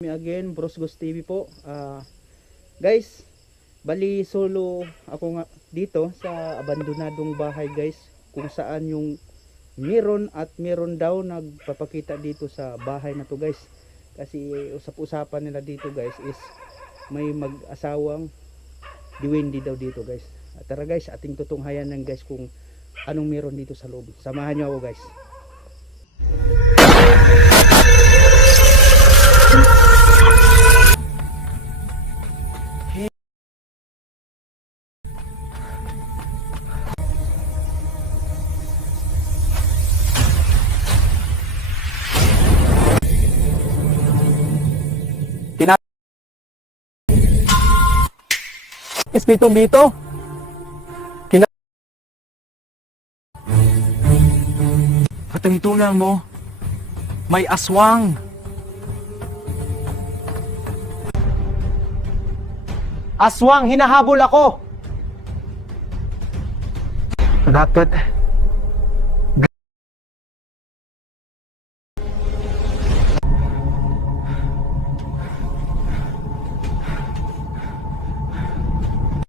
Me again, Bros Ghost TV po. Guys, bali solo ako nga dito sa abandonadong bahay guys, kung saan yung meron daw nagpapakita dito sa bahay na to guys. Kasi usap-usapan nila dito guys is may mag-asawang diwindi daw dito guys. Tara guys, ating tutunghayan ng guys kung anong meron dito sa loob. Samahan nyo ako guys. Espiritu dito. Katungtungan mo, may aswang. Aswang, hinahabol ako. Dapat